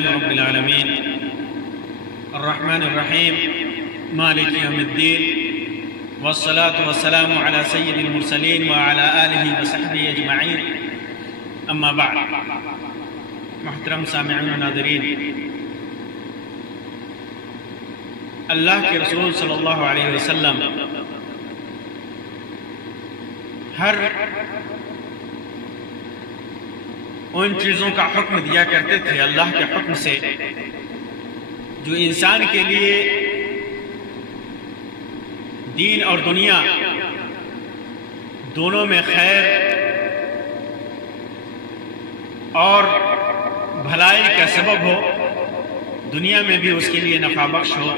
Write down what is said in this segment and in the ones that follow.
لله رب العالمين الرحمن الرحيم مالك يوم الدين والصلاة والسلام على سيد المرسلين وعلى آله وصحبه أجمعين أما بعد محترم سامعین و ناظرین، اللہ کے رسول صلی اللہ علیہ وسلم ہر ان چیزوں کا حکم دیا کرتے تھے اللہ کے حکم سے جو انسان کے لیے دین اور دنیا دونوں میں خیر اور بھلائی کا سبب ہو، دنیا میں بھی اس کے لیے نفع بخش ہو،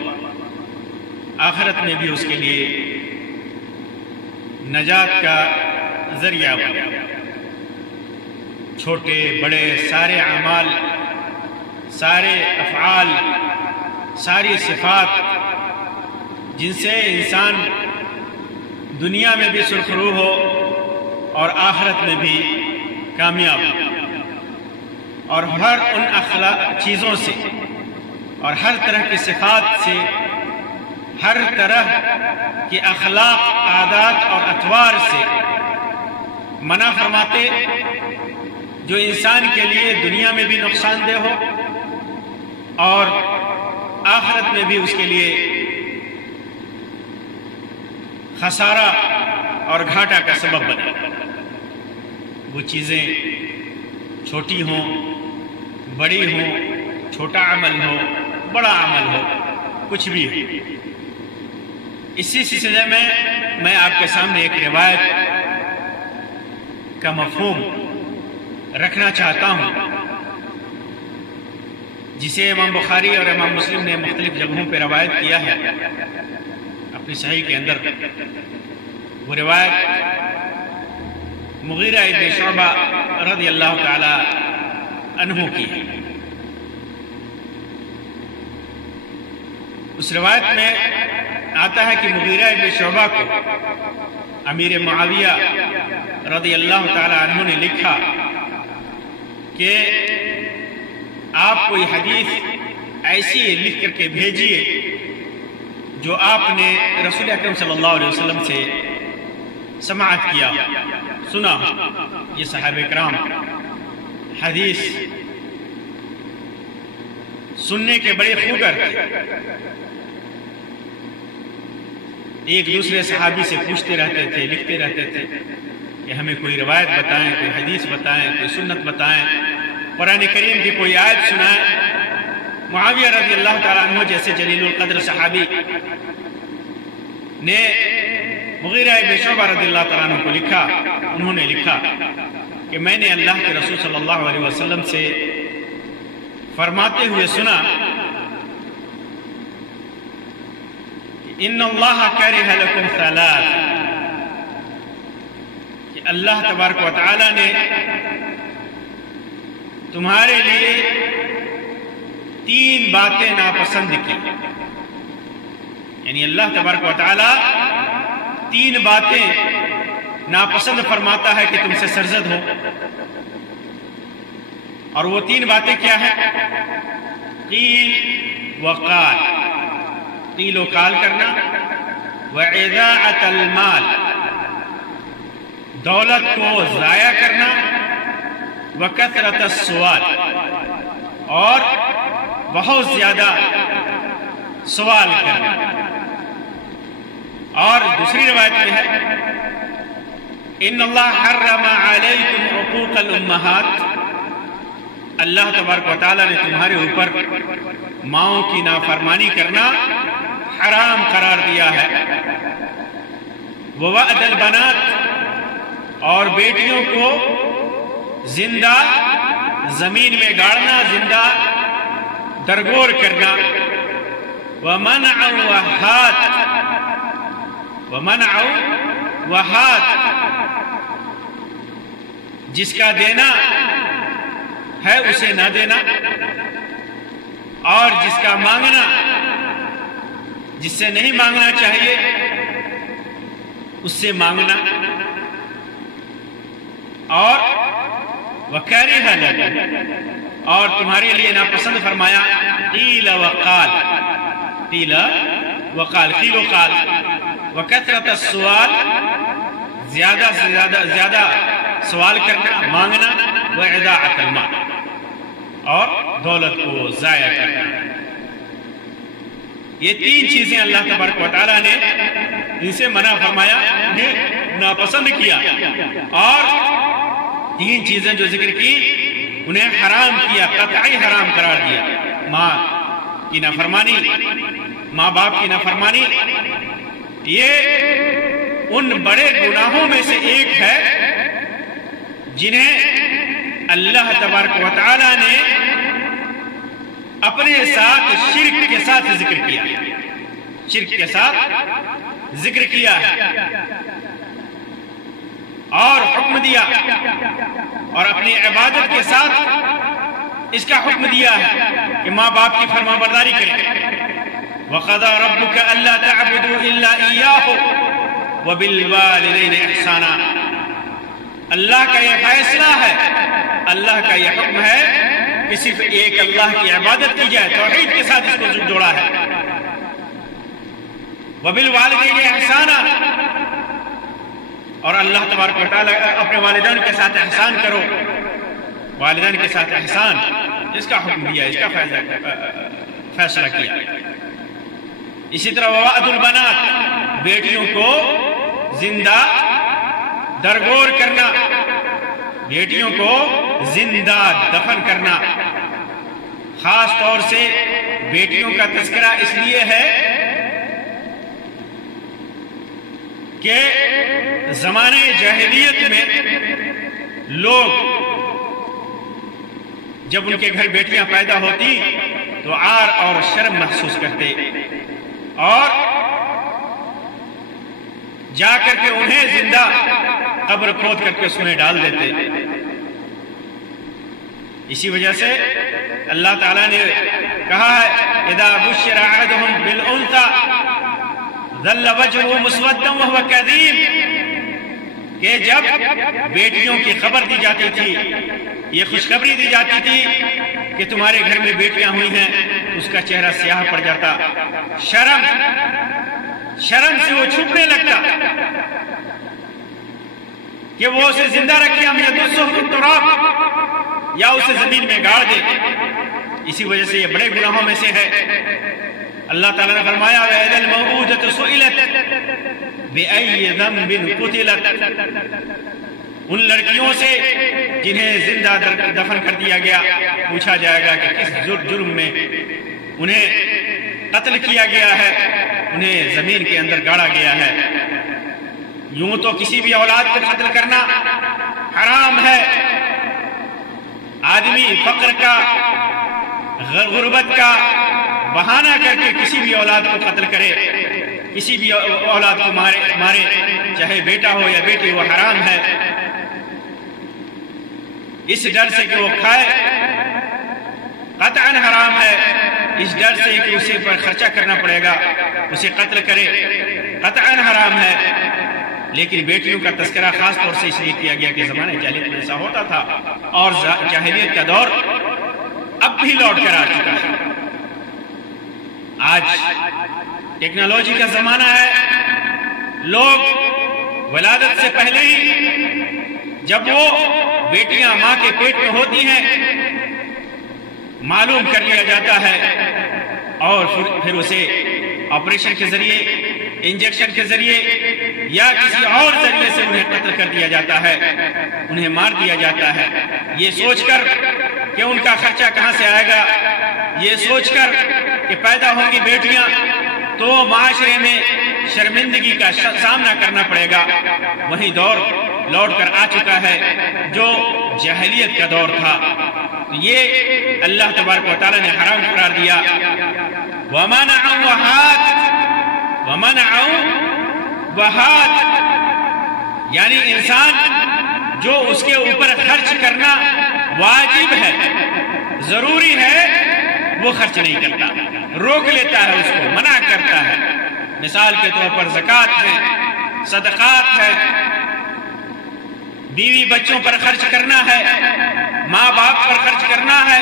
آخرت میں بھی اس کے لیے نجات کا ذریعہ ہو۔ چھوٹے بڑے سارے اعمال، سارے افعال، ساری صفات جن سے انسان دنیا میں بھی سرخرو ہو اور آخرت میں بھی کامیاب ہو، اور ہر ان چیزوں سے اور ہر طرح کی صفات سے، ہر طرح کے اخلاق، عادات اور اطوار سے منع فرماتے جو انسان کے لیے دنیا میں بھی نقصان دہ ہو اور آخرت میں بھی اس کے لیے خسارہ اور گھاٹا کا سبب بنے۔ وہ چیزیں چھوٹی ہوں، بڑی ہوں، چھوٹا عمل ہو، بڑا عمل ہو، کچھ بھی ہو۔ اسی سلسلے میں میں آپ کے سامنے ایک روایت کا مفہوم رکھنا چاہتا ہوں جسے امام بخاری اور امام مسلم نے مختلف جگہوں پہ روایت کیا ہے اپنی صحیح کے اندر۔ وہ روایت مغیرہ ابن شعبہ رضی اللہ تعالی عنہ کی ہے۔ اس روایت میں آتا ہے کہ مغیرہ ابن شعبہ کو امیر معاویہ رضی اللہ تعالی عنہ نے لکھا کہ آپ کوئی حدیث ایسی لکھ کر کے بھیجیے جو آپ نے رسول اکرم صلی اللہ علیہ وسلم سے سماعت کیا، سنا۔ یہ صحابہ کرام حدیث سننے کے بڑے خوگر تھے، ایک دوسرے صحابی سے پوچھتے رہتے تھے، لکھتے رہتے تھے کہ ہمیں کوئی روایت بتائیں، کوئی حدیث بتائیں، کوئی سنت بتائیں، قرآن کریم کی کوئی آیت سنائیں۔ معاویہ رضی اللہ تعالیٰ عنہ جیسے جلیل القدر صحابی نے مغیرہ ابن شعبہ رضی اللہ تعالیٰ عنہ کو لکھا، انہوں نے لکھا کہ میں نے اللہ کے رسول صلی اللہ علیہ وسلم سے فرماتے ہوئے سنا ان اللہ کرہ لکم ثلاث، کہ اللہ تبارک و تعالی نے تمہارے لیے 3 باتیں ناپسند کی، یعنی اللہ تبارک و تعالی 3 باتیں ناپسند فرماتا ہے کہ تم سے سرزد ہو، اور وہ 3 باتیں کیا ہیں؟ قیل وقال، قیل و قال کرنا، وَإِذَاعَةَ الْمَالِ، دولت کو ضائع کرنا، وَكَثْرَةَ السُّؤَالِ، اور بہت زیادہ سوال کرنا۔ اور دوسری روایت میں ہے ان اللہ حرم علیکم عقوق الامہات، اللہ تبارک و تعالیٰ نے تمہارے اوپر ماؤں کی نافرمانی کرنا حرام قرار دیا ہے۔ ووعد البنات، اور بیٹیوں کو زندہ زمین میں گاڑنا، زندہ درگور کرنا۔ ومنع وہات، ومنع وہات، جس کا دینا ہے اسے نہ دینا، اور جس کا مانگنا، جس سے نہیں مانگنا چاہیے اس سے مانگنا، اور وَكَرِهَ لَكُمْ، اور تمہارے لیے ناپسند فرمایا قیل وقال، قیل وقال، قیل وقال، وکثرت السؤال، زیادہ سے زیادہ سوال کرنا، مانگنا، واضاعت المال، اور دولت کو ضائع کرنا۔ یہ تین چیزیں اللہ تبارک و تعالیٰ نے ان سے منع فرمایا، انہیں ناپسند کیا، اور تین چیزیں جو ذکر کی انہیں حرام کیا، قطعی حرام قرار دیا۔ ماں کی نافرمانی، ماں باپ کی نافرمانی، یہ ان بڑے گناہوں میں سے ایک ہے جنہیں اللہ تبارک و تعالیٰ نے اپنے ساتھ شرک کے ساتھ ذکر کیا، شرک کے ساتھ ذکر کیا ہے اور حکم دیا، اور اپنی عبادت کے ساتھ اس کا حکم دیا ہے کہ ماں باپ کی فرما برداری کریں۔ وَقَضَى رَبُّكَ أَلَّا تَعْبُدُوا إِلَّا إِيَّاهُ وَبِالْوَالِدَيْنِ إِحْسَانًا۔ اللہ کا یہ فیصلہ ہے، اللہ کا یہ حکم ہے کہ صرف ایک اللہ کی عبادت کی جائے، توحید کے ساتھ اس کو جوڑا ہے۔ وَبِالْوَالِدَيْنِ إِحْسَانًا، اور اللہ تبارک و تعالیٰ اپنے والدین کے ساتھ احسان کرو، والدین کے ساتھ احسان، اس کا حکم دیا، اس کا فیصلہ کیا۔ اسی طرح ووعد البنات، بیٹیوں کو زندہ درگور کرنا، بیٹیوں کو زندہ دفن کرنا۔ خاص طور سے بیٹیوں کا تذکرہ اس لیے ہے کہ زمانے جاہلیت میں لوگ جب ان کے گھر بیٹیاں پیدا ہوتی تو عار اور شرم محسوس کرتے، اور جا کر کے انہیں زندہ قبر کھود کر کے اس میں ڈال دیتے۔ اسی وجہ سے اللہ تعالیٰ نے کہا ہے اذا بشر احدهم بالانثى ظل وجهه مسودا وهو كظيم، کہ جب بیٹیوں کی خبر دی جاتی تھی، یہ خوشخبری دی جاتی تھی کہ تمہارے گھر میں بیٹیاں ہوئی ہیں، اس کا چہرہ سیاہ پڑ جاتا، شرم سے وہ چھپنے لگتا کہ وہ اسے زندہ رکھے ہم یدسہ فی التراب، یا اسے زمین میں گاڑ دے۔ اسی وجہ سے یہ بڑے گناہوں میں سے ہے۔ اللہ تعالیٰ نے فرمایا وَإِذَا الْمَوْءُودَةُ سُئِلَتْ بِأَيِّ ذَنبٍ قُتِلَتْ، ان لڑکیوں سے جنہیں زندہ دفن کر دیا گیا پوچھا جائے گا کہ کس جرم میں انہیں قتل کیا گیا ہے، انہیں زمین کے اندر گاڑا گیا ہے۔ یوں تو کسی بھی اولاد کو قتل کرنا حرام ہے۔ آدمی فقر کا، غربت کا بہانہ کر کے کسی بھی اولاد کو قتل کرے، کسی بھی اولاد کو مارے، چاہے بیٹا ہو یا بیٹی، وہ حرام ہے۔ اس ڈر سے کہ وہ کھائے قطعاً حرام ہے، اس ڈر سے کہ اسے پر خرچہ کرنا پڑے گا، اسے قتل کرے قطعاً حرام ہے۔ لیکن بیٹیوں کا تذکرہ خاص طور سے اس لیے کیا گیا کہ زمانے جاہلیت میں ایسا ہوتا تھا، اور جاہلیت کا دور اب بھی لوٹ کر آ چکا ہے۔ آج ٹیکنالوجی کا زمانہ ہے، لوگ ولادت سے پہلے ہی جب وہ بیٹیاں ماں کے پیٹ میں ہوتی ہیں معلوم کر لیا جاتا ہے، اور پھر اسے آپریشن کے ذریعے، انجیکشن کے ذریعے یا کسی اور ذریعے سے انہیں قتل کر دیا جاتا ہے، انہیں مار دیا جاتا ہے، یہ سوچ کر کہ ان کا خرچہ کہاں سے آئے گا، یہ سوچ کر کہ پیدا ہوں گی بیٹیاں تو معاشرے میں شرمندگی کا سامنا کرنا پڑے گا۔ وہی دور لوٹ کر آ چکا ہے جو جاہلیت کا دور تھا۔ یہ اللہ تبارک و تعالیٰ نے حرام قرار دیا۔ وَمَنَعُوا وَهَاتِ، یعنی انسان جو اس کے اوپر خرچ کرنا واجب ہے، ضروری ہے، وہ خرچ نہیں کرتا، روک لیتا ہے، اس کو منع کرتا ہے۔ مثال کے طور پر زکوٰۃ ہے، صدقات ہے، بیوی بچوں پر خرچ کرنا ہے، ماں باپ پر خرچ کرنا ہے،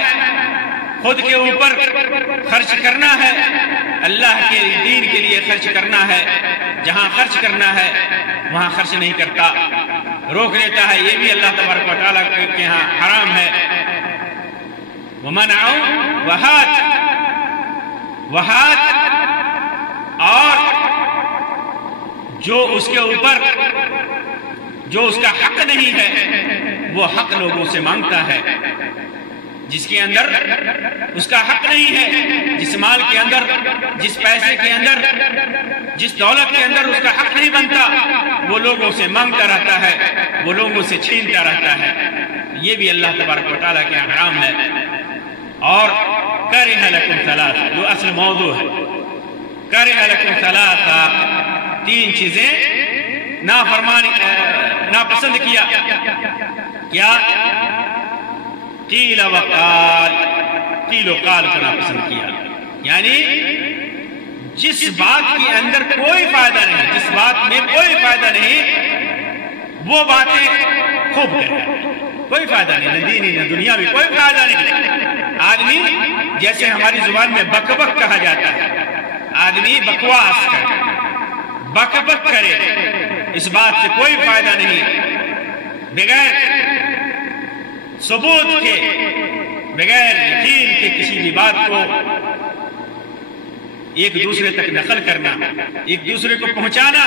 خود کے اوپر خرچ کرنا ہے، اللہ کے دین کے لیے خرچ کرنا ہے، جہاں خرچ کرنا ہے وہاں خرچ نہیں کرتا، روک لیتا ہے، یہ بھی اللہ تبارک و تعالیٰ کے ہاں حرام ہے۔ ومنع وہات اور جو اس کے اوپر جو اس کا حق نہیں ہے وہ حق لوگوں سے مانگتا ہے، جس کے اندر اس کا حق نہیں ہے، جس مال کے اندر، جس پیسے کے اندر، جس دولت کے اندر اس کا حق نہیں بنتا، وہ لوگوں سے مانگتا رہتا ہے، وہ لوگوں سے چھینتا رہتا ہے، یہ بھی اللہ تبارک و تعالیٰ کے حرام ہے۔ اور کرہ لکم ثلاثہ، جو اصل موضوع ہے، کرہ لکم ثلاثہ، تین چیزیں ناپسند کیا، کیا؟ قیل وقال، قیل و قال کو ناپسند کیا، یعنی جس بات کے اندر کوئی فائدہ نہیں، جس بات میں کوئی فائدہ نہیں، وہ باتیں خوب کرتا ہے، کوئی فائدہ نہیں، نہ دینی نہ دنیا میں کوئی فائدہ نہیں۔ آدمی جیسے ہماری زبان میں بک بک کہا جاتا ہے، آدمی بکواس کرے، بک بک کرے، اس بات سے کوئی فائدہ نہیں، بغیر ثبوت کے، بغیر یقین کے کسی بھی بات کو ایک دوسرے تک نقل کرنا، ایک دوسرے کو پہنچانا،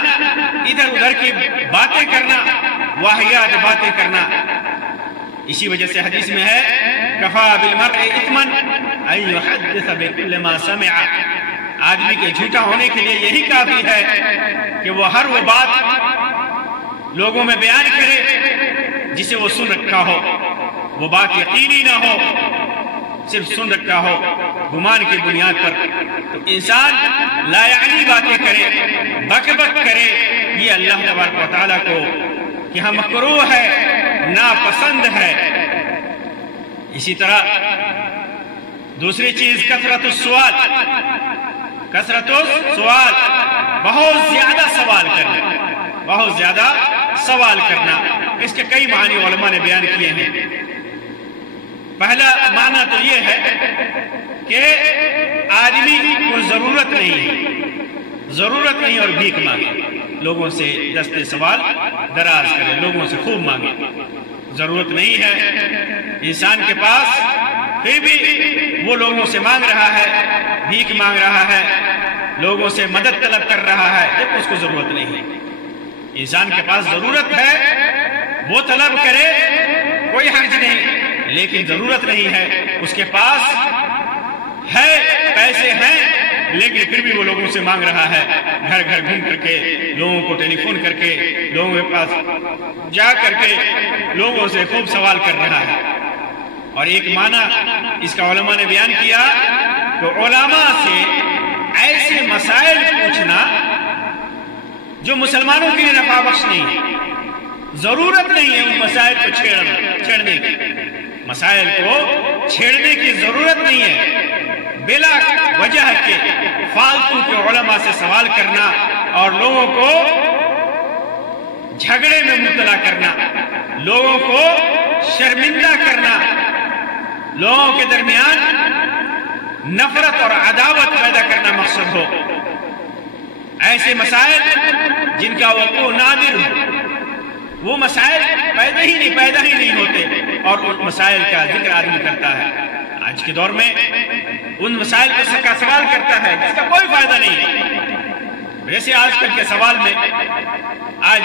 ادھر ادھر کی باتیں کرنا، واہیات باتیں کرنا۔ اسی وجہ سے حدیث میں ہے کفا بالمرء اثما ان يحدث بكل ما سمع، آدمی کے جھوٹا ہونے کے لیے یہی کافی ہے کہ وہ ہر وہ بات لوگوں میں بیان کرے جسے وہ سن رکھا ہو، وہ بات یقینی نہ ہو، صرف سن رکھا ہو گمان کی بنیاد پر، تو انسان لا یعنی باتیں کرے، بک بک کرے، یہ اللہ تبارک و تعالیٰ کو یہاں مکروہ ہے، ناپسند ہے۔ اسی طرح دوسری چیز کثرت السؤال، کثرت السؤال، بہت زیادہ سوال کرنا، بہت زیادہ سوال کرنا، اس کے کئی معنی علماء نے بیان کیے ہیں۔ پہلا معنی تو یہ ہے کہ آدمی کو ضرورت نہیں ہے، ضرورت نہیں اور بھیک مانگے، لوگوں سے دستے سوال دراز کرے، لوگوں سے خوب مانگے، ضرورت نہیں ہے انسان کے پاس، پھر بھی وہ لوگوں سے مانگ رہا ہے، بھیک مانگ رہا ہے، لوگوں سے مدد طلب کر رہا ہے، جب اس کو ضرورت نہیں ہے۔ انسان کے پاس ضرورت ہے، وہ طلب کرے، کوئی حرج نہیں، لیکن ضرورت نہیں ہے، اس کے پاس ہے، پیسے ہیں، لیکن پھر بھی وہ لوگوں سے مانگ رہا ہے، گھر گھر گھوم کر کے، لوگوں کو ٹیلی فون کر کے، لوگوں کے پاس جا کر کے لوگوں سے خوب سوال کر رہا ہے۔ اور ایک معنی اس کا علماء نے بیان کیا کہ علماء سے ایسے مسائل پوچھنا جو مسلمانوں کے لیے نفع بخش نہیں ہے، ضرورت نہیں ہے ان مسائل کو چھیڑنے کی، مسائل کو چھیڑنے کی ضرورت نہیں ہے، بلا وجہ کے فالتو کے علماء سے سوال کرنا اور لوگوں کو جھگڑے میں مبتلا کرنا، لوگوں کو شرمندہ کرنا، لوگوں کے درمیان نفرت اور عداوت پیدا کرنا مقصد ہو، ایسے مسائل جن کا وقوع نادر ہو، وہ مسائل پیدا ہی نہیں ہوتے، اور ان مسائل کا ذکر آدمی کرتا ہے۔ آج کے دور میں ان مسائل کا سوال کرتا ہے جس کا کوئی فائدہ نہیں ہے، جیسے آج کل کے سوال میں آج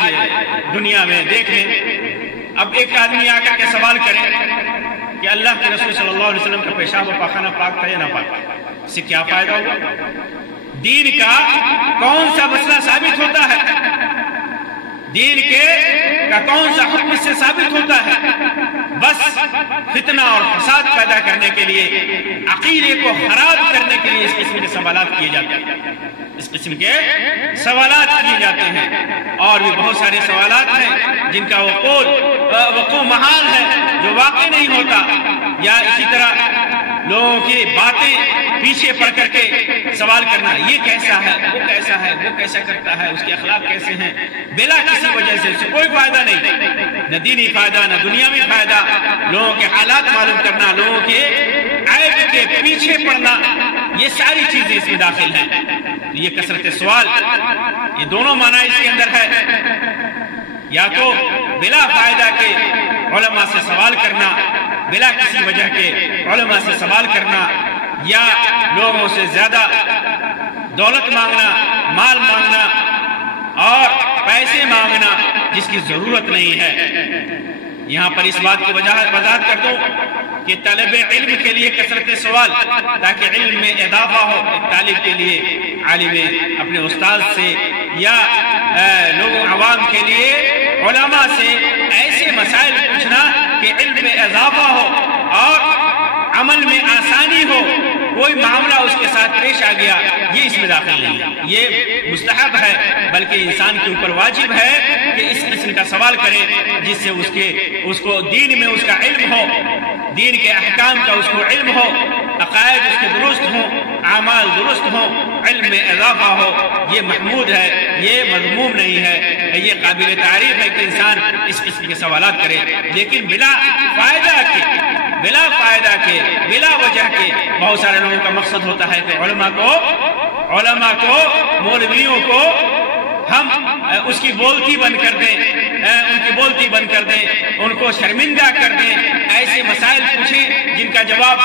دنیا میں دیکھ لیں، اب ایک آدمی آ کر کے سوال کرے کہ اللہ کے رسول صلی اللہ علیہ وسلم کا پیشاب و پاخانہ پاک تھا یا نہ پاک، اس سے کیا فائدہ ہوگا؟ دین کا کون سا مسئلہ ثابت ہوتا ہے؟ دین کا کون سا حکم سے ثابت ہوتا ہے؟ بس فتنہ اور فساد پیدا کرنے کے لیے، عقیدے کو خراب کرنے کے لیے اس قسم کے سوالات کیے جاتے ہیں، اس قسم کے سوالات کیے جاتے ہیں۔ اور بھی بہت سارے سوالات ہیں جن کا وقوع محال ہے، جو واقع نہیں ہوتا، یا اسی طرح لوگوں کی باتیں پیچھے پڑ کر کے سوال کرنا، یہ کیسا ہے، وہ کیسا ہے، وہ کیسا کرتا ہے، اس کے اخلاق کیسے ہیں، بلا کسی وجہ سے اس سے کوئی فائدہ نہیں، نہ دینی فائدہ نہ دنیاوی فائدہ۔ لوگوں کے حالات معلوم کرنا، لوگوں کے عیب کے پیچھے پڑنا، یہ ساری چیزیں اس میں داخل ہیں۔ یہ کثرت سوال، یہ دونوں معنی اس کے اندر ہے، یا تو بلا فائدہ کے علماء سے سوال کرنا، بلا کسی وجہ کے علماء سے سوال کرنا، یا لوگوں سے زیادہ دولت مانگنا، مال مانگنا اور پیسے مانگنا جس کی ضرورت نہیں ہے۔ یہاں پر اس بات کی وضاحت کر دوں کہ طالب علم کے لیے کثرت سوال تاکہ علم میں اضافہ ہو، ایک طالب کے لیے عالم اپنے استاد سے یا لوگوں عوام کے لیے علماء سے ایسے مسائل پوچھنا کہ علم میں اضافہ ہو اور عمل میں آسانی ہو، کوئی معاملہ اس کے ساتھ پیش آ گیا، یہ اس میں داخل نہیں ہے، یہ مستحب ہے، بلکہ انسان کے اوپر واجب ہے کہ اس قسم کا سوال کرے جس سے اس کو دین میں اس کا علم ہو، دین کے احکام کا اس کو علم ہو، عقائد اس کے درست ہوں، اعمال درست ہوں، علم میں اضافہ ہو۔ یہ محمود ہے، یہ مذموم نہیں ہے، یہ قابل تعریف ہے کہ انسان اس قسم کے سوالات کرے، لیکن بلا فائدہ کے بلا وجہ کے بہت سارے لوگوں کا مقصد ہوتا ہے کہ علماء کو مولویوں کو ہم اس کی بولتی بند کر دیں، ان کی بولتی بند کر دیں، ان کو شرمندہ کر دیں، ایسے مسائل پوچھیں جن کا جواب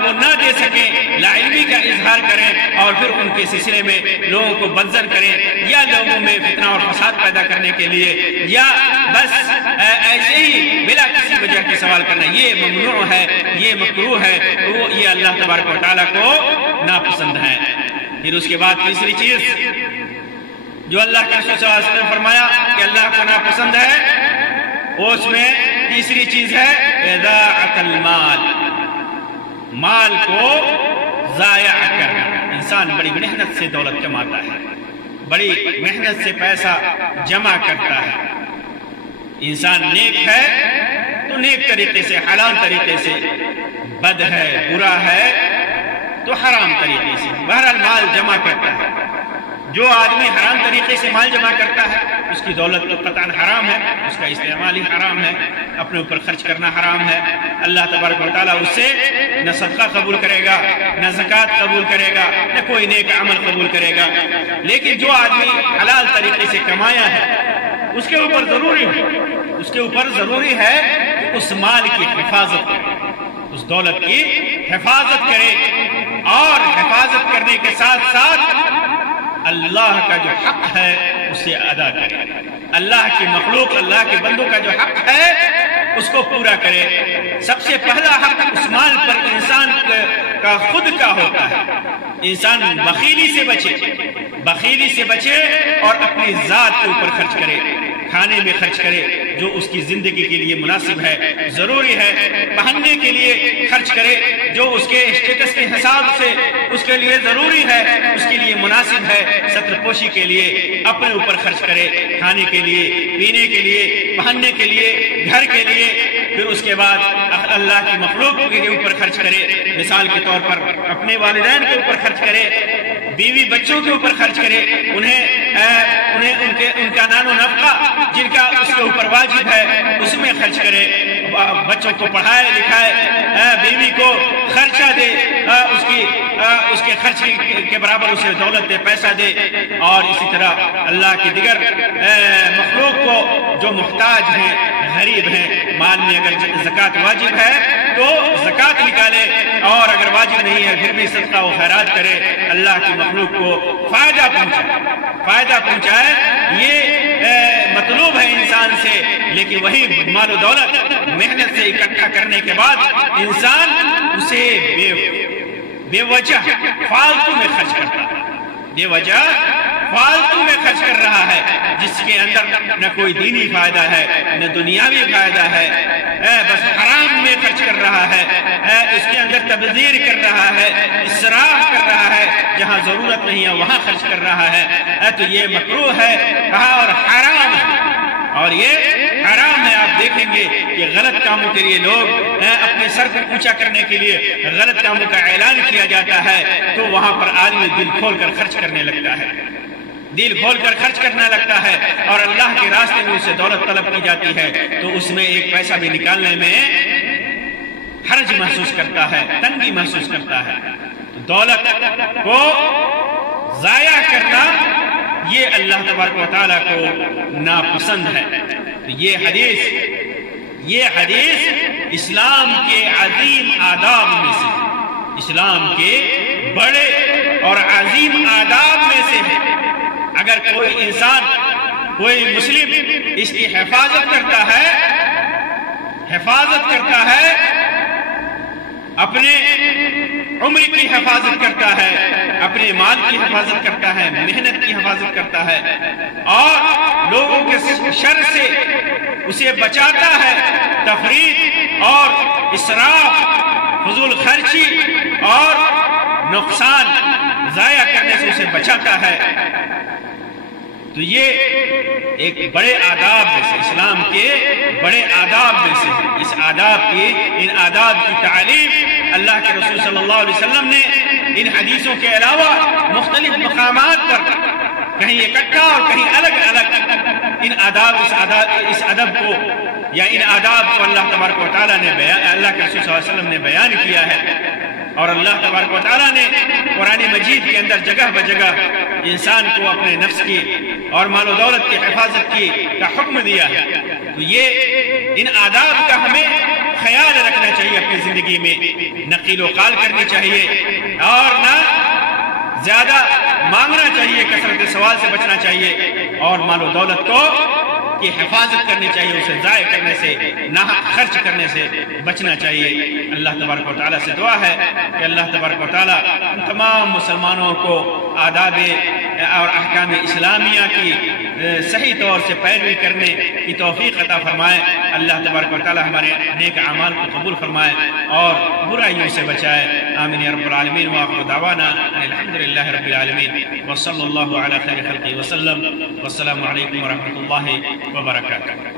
وہ نہ دے سکیں، لا علمی کا اظہار کریں اور پھر ان کے سلسلے میں لوگوں کو بدزن کریں، یا لوگوں میں فتنہ اور فساد پیدا کرنے کے لیے، یا بس ایسے ہی بلا کسی وجہ کے سوال کرنا، یہ ممنوع ہے، یہ مکروہ ہے، یہ اللہ تبارک و تعالیٰ کو ناپسند ہے۔ پھر اس کے بعد تیسری چیز جو اللہ کے رسول صلی اللہ علیہ وسلم نے فرمایا کہ اللہ کو ناپسند ہے، اس میں تیسری چیز ہے اضاعت المال، مال کو ضائع کرنا۔ انسان بڑی محنت سے دولت کماتا ہے، بڑی محنت سے پیسہ جمع کرتا ہے، انسان نیک ہے تو نیک طریقے سے، حلال طریقے سے، بد ہے، برا ہے تو حرام طریقے سے، بہرحال مال جمع کرتا ہے۔ جو آدمی حرام طریقے سے مال جمع کرتا ہے اس کی دولت تو قطعاً حرام ہے، اس کا استعمال ہی حرام ہے، اپنے اوپر خرچ کرنا حرام ہے، اللہ تبارک و تعالیٰ اس سے نہ صدقہ قبول کرے گا، نہ زکوٰۃ قبول کرے گا، نہ کوئی نیک عمل قبول کرے گا۔ لیکن جو آدمی حلال طریقے سے کمایا ہے اس کے اوپر ضروری ہے کہ اس مال کی حفاظت کرے، اس دولت کی حفاظت کرے، اور حفاظت کرنے کے ساتھ ساتھ اللہ کا جو حق ہے اسے ادا کرے، اللہ کی مخلوق، اللہ کے بندوں کا جو حق ہے اس کو پورا کرے۔ سب سے پہلا حق اس مال پر انسان کا خود کا ہوتا ہے، انسان بخیلی سے بچے اور اپنی ذات کے اوپر خرچ کرے، کھانے میں خرچ کرے جو اس کی زندگی کے لیے مناسب ہے، ضروری ہے، پہننے کے لیے خرچ کرے جو اس کے اسٹیٹس کے حساب سے اس کے لیے ضروری ہے، اس کے لیے مناسب ہے، ستر پوشی کے لیے اپنے اوپر خرچ کرے، کھانے کے لیے، پینے کے لیے، پہننے کے لیے، گھر کے لیے، پھر اس کے بعد اللہ کی مخلوق کے اوپر خرچ کرے، مثال کے طور پر اپنے والدین کے اوپر خرچ کرے، بیوی بچوں کے اوپر خرچ کرے، ان کا نان و نفقہ جن کا اس کے اوپر واجب ہے اس میں خرچ کرے، بچوں کو پڑھائے لکھائے، بیوی کو خرچہ دے، اس کے خرچ کے برابر اسے دولت دے، پیسہ دے، اور اسی طرح اللہ کی دیگر مخلوق کو جو محتاج ہیں، غریب ہیں، مال میں اگر زکوٰۃ واجب ہے تو زکوٰۃ نکالے، اور اگر واجب نہیں ہے پھر بھی صدقہ و خیرات کرے، اللہ کی مخلوق کو فائدہ پہنچائے، یہ مطلوب ہے انسان سے۔ لیکن وہی مال و دولت محنت سے اکٹھا کرنے کے بعد انسان اسے بے وجہ فالتو میں خرچ کرتا ہے، بے وجہ فالتو میں خرچ کر رہا ہے، جس کے اندر نہ کوئی دینی فائدہ ہے نہ دنیاوی فائدہ ہے، بس حرام میں خرچ کر رہا ہے، اس کے اندر تبذیر کر رہا ہے، اسراف کر رہا ہے، جہاں ضرورت نہیں ہے وہاں خرچ کر رہا ہے، تو یہ مکروہ ہے اور حرام ہے، اور یہ حرام ہے۔ آپ دیکھیں گے کہ غلط کاموں کے لیے لوگ اپنے سر کو اونچا کرنے کے لیے غلط کاموں کا اعلان کیا جاتا ہے تو وہاں پر آدمی دل کھول کر خرچ کرنے لگتا ہے، دل کھول کر خرچ کرنے لگتا ہے، اور اللہ کے راستے میں اسے دولت طلب کی جاتی ہے تو اس میں ایک پیسہ بھی نکالنے میں حرج محسوس کرتا ہے، تنگی محسوس کرتا ہے۔ تو دولت کو ضائع کرنا یہ اللہ تبارک و تعالیٰ کو ناپسند ہے۔ تو یہ حدیث اسلام کے عظیم آداب میں سے، اسلام کے بڑے اور عظیم آداب میں سے ہے۔ اگر کوئی انسان، کوئی مسلم اس کی حفاظت کرتا ہے، اپنے عمر کی حفاظت کرتا ہے، اپنے مال کی حفاظت کرتا ہے، محنت کی حفاظت کرتا ہے، اور لوگوں کے شر سے اسے بچاتا ہے، تفریط اور اسراف، فضول خرچی اور نقصان ضائع کرنے سے اسے بچاتا ہے، تو یہ ایک بڑے آداب میں سے، اسلام کے بڑے آداب میں سے ہے۔ ان آداب کی تعلیم اللہ کے رسول صلی اللہ علیہ وسلم نے ان حدیثوں کے علاوہ مختلف مقامات پر کہیں اکٹھا اور کہیں الگ الگ اس ادب کو یا ان آداب کو اللہ تبارک و تعالیٰ نے اللہ کے رسول صلی اللہ علیہ وسلم نے بیان کیا ہے، اور اللہ تبارک و تعالیٰ نے قرآن مجید کے اندر جگہ بجگہ انسان کو اپنے نفس کی اور مال و دولت کی حفاظت کا حکم دیا ہے۔ تو یہ ان آداب کا ہمیں خیال رکھنا چاہیے، اپنی زندگی میں نہ قیل و قال کرنی چاہیے اور نہ زیادہ مانگنا چاہیے، کثرت سوال سے بچنا چاہیے، اور مال و دولت کی حفاظت کرنی چاہیے، اسے ضائع کرنے سے، ناحق خرچ کرنے سے بچنا چاہیے۔ اللہ تبارک و تعالیٰ سے دعا ہے کہ اللہ تبارک و تعالیٰ تمام مسلمانوں کو آداب اور احکام اسلامیہ کی صحیح طور سے پیروی کرنے کی توفیق عطا فرمائے۔ اللہ تبارک و تعالیٰ ہمارے نیک اعمال کو قبول فرمائے اور برائیوں سے بچائے۔ آمین یا رب العالمین، وآخر دعوانا الحمدللہ رب العالمین، وصلی اللہ علی خیر خلقہ وسلم، والسلام علیکم ورحمۃ اللہ وبرکاتہ۔